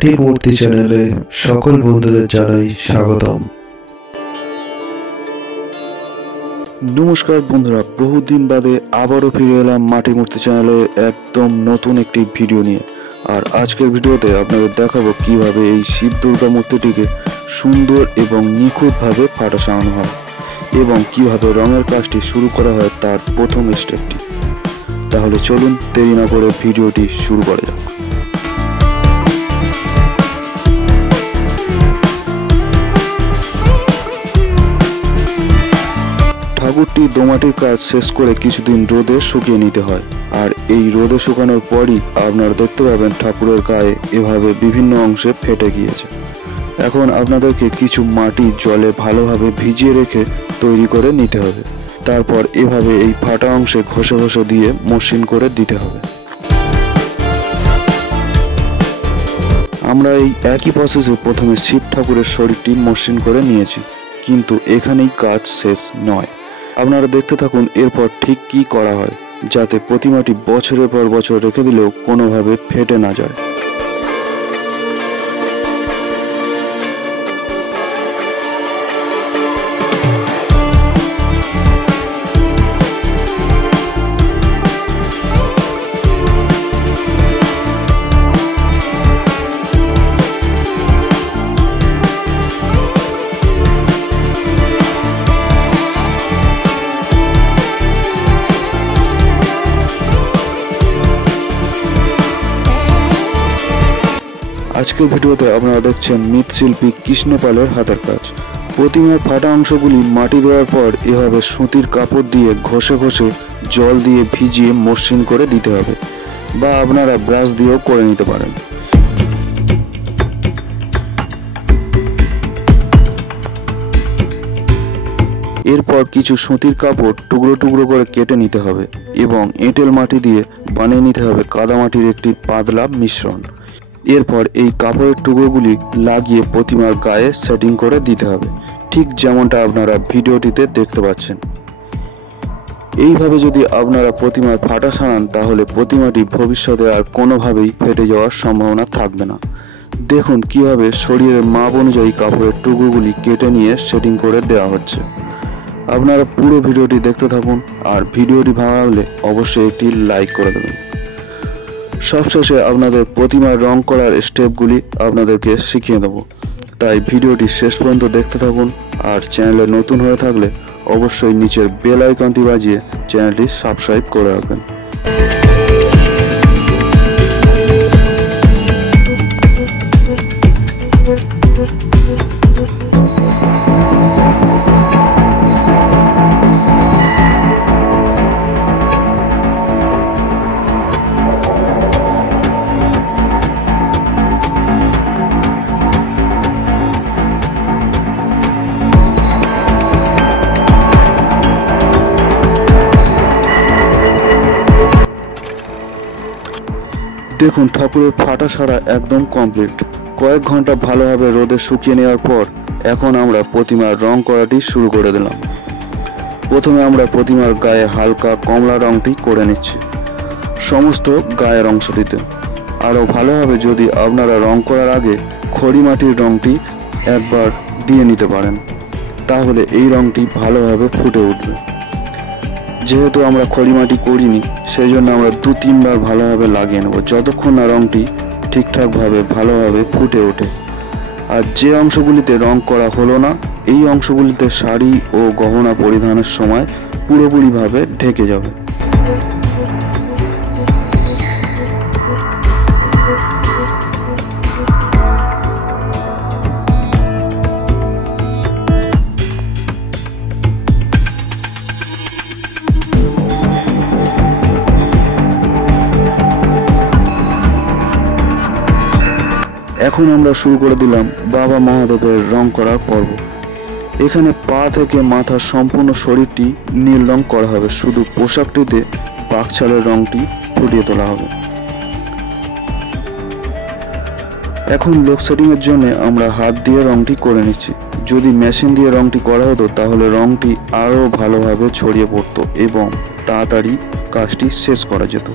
মাটির মূর্তি চ্যানেলে সকল বন্ধুদের জানাই স্বাগতম। নমস্কার বন্ধুরা, বহুদিন বাদে আবারও ফিরে এলাম মাটির মূর্তি চ্যানেলে একদম নতুন একটি ভিডিও নিয়ে। আর আজকের ভিডিওতে আপনাদের দেখাবো কিভাবে এই শিব দুর্গা মূর্তিটিকে সুন্দর এবং নিখুঁতভাবে ফাটা সাজানো হয় এবং কিভাবে রঙের কাজটি শুরু করা হয় তার প্রথম স্টেপটি। তাহলে চলুন দেরি না করে ভিডিওটি শুরু করা যাক। ঠাকুরটি দোমাটির কাজ শেষ করে কিছুদিন রোদে শুকিয়ে নিতে হয়। আর এই রোদে শুকানোর পরই আপনারা দেখতে পাবেন ঠাকুরের গায়ে এভাবে বিভিন্ন অংশে ফেটে গিয়েছে। এখন আপনাদেরকে কিছু মাটি জলে ভালোভাবে ভিজিয়ে রেখে তৈরি করে নিতে হবে। তারপর এভাবে এই ফাটা অংশে ঘষে ঘষে দিয়ে মসৃণ করে দিতে হবে। আমরা এই একই প্রসেসে প্রথমে শিব ঠাকুরের শরীরটি মসৃণ করে নিয়েছি, কিন্তু এখানেই কাজ শেষ নয়। আপনারা দেখতে থাকুন এরপর ঠিক কি করা হয়, যাতে প্রতিমাটি বছরের পর বছর রেখে দিলেও কোনোভাবে ফেটে না যায়। আজকের ভিডিওতে আপনারা দেখছেন মৃৎশিল্পী কৃষ্ণপালের হাতের কাজ। প্রতিমার ফাটা অংশগুলি মাটি দেওয়ার পর এভাবে সুতির কাপড় দিয়ে ঘষে ঘষে জল দিয়ে ভিজিয়ে মসৃণ করে দিতে হবে, বা আপনারা ব্রাশ দিয়েও করে নিতে পারেন। এরপর কিছু সুতির কাপড় টুকরো টুকরো করে কেটে নিতে হবে এবং এঁটেল মাটি দিয়ে বানিয়ে নিতে হবে কাদামাটির একটি পাতলা মিশ্রণ। এরপর এই কাপড়ের টুকরোগুলি লাগিয়ে প্রতিমার গায়ে সেটিং করে দিতে হবে, ঠিক যেমনটা আপনারা ভিডিওটিতে দেখতে পাচ্ছেন। এইভাবে যদি আপনারা প্রতিমার ফাটা সারান তাহলে প্রতিমাটি ভবিষ্যতে আর কোনোভাবেই ফেটে যাওয়ার সম্ভাবনা থাকবে না। দেখুন কিভাবে শরীরের মাপ অনুযায়ী কাপড়ের টুকরোগুলি কেটে নিয়ে সেটিং করে দেওয়া হচ্ছে। আপনারা পুরো ভিডিওটি দেখতে থাকুন, আর ভিডিওটি ভালো লাগলে অবশ্যই একটি লাইক করে দেবেন। সবশেষে আপনাদের প্রতিমার রং করার স্টেপগুলি আপনাদেরকে শিখিয়ে দেব, তাই ভিডিওটি শেষ পর্যন্ত দেখতে থাকুন। আর চ্যানেলে নতুন হয়ে থাকলে অবশ্যই নিচের বেল আইকনটি বাজিয়ে চ্যানেলটি সাবস্ক্রাইব করে রাখবেন। দেখুন ঠাকুরের ফাটা সারা একদম কমপ্লিট। কয়েক ঘন্টা ভালোভাবে রোদে শুকিয়ে নেওয়ার পর এখন আমরা প্রতিমার রং করাটি শুরু করে দিলাম। প্রথমে আমরা প্রতিমার গায়ে হালকা কমলা রংটি করে নিচ্ছি সমস্ত গায়ের অংশটিতে। আরও ভালোভাবে যদি আপনারা রং করার আগে খড়ি মাটির রংটি একবার দিয়ে নিতে পারেন, তাহলে এই রংটি ভালোভাবে ফুটে উঠবে। যেহেতু আমরা খড়ি মাটি করিনি, সেই জন্য আমরা 2-3 বার ভালোভাবে লাগিয়ে নেব, যতক্ষণ না রংটি ঠিকঠাকভাবে ভালোভাবে ফুটে ওঠে। আর যে অংশগুলিতে রং করা হলো না, এই অংশগুলিতে শাড়ি ও গহনা পরিধানের সময় পুরোপুরিভাবে ঢেকে যাবে। এখন আমরা শুরু করে দিলাম বাবা মহাদেবের রং করার পর্ব। এখানে পা থেকে মাথার সম্পূর্ণ শরীরটি নীল রং করা হবে, শুধু পোশাকটিতে বাকছালের রংটি ফুটিয়ে তোলা হবে। এখন লোক সেটিং এর জন্য আমরা হাত দিয়ে রংটি করে নিচ্ছি। যদি মেশিন দিয়ে রংটি করা হতো তাহলে রংটি আরও ভালোভাবে ছড়িয়ে পড়তো এবং তাড়াতাড়ি কাজটি শেষ করা যেত।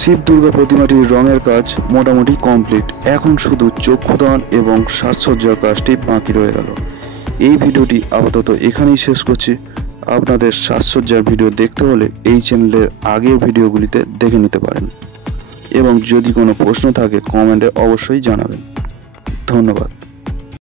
শিব দুর্গা প্রতিমাটির রঙের কাজ মোটামুটি কমপ্লিট। এখন শুধু চক্ষুদান এবং সাজসজ্জার কাজটি বাকি রয়ে গেল। এই ভিডিওটি আপাতত এখানেই শেষ করছি। আপনাদের সাজসজ্জার ভিডিও দেখতে হলে এই চ্যানেলের আগের ভিডিওগুলিতে দেখে নিতে পারেন এবং যদি কোনো প্রশ্ন থাকে কমেন্টে অবশ্যই জানাবেন। ধন্যবাদ।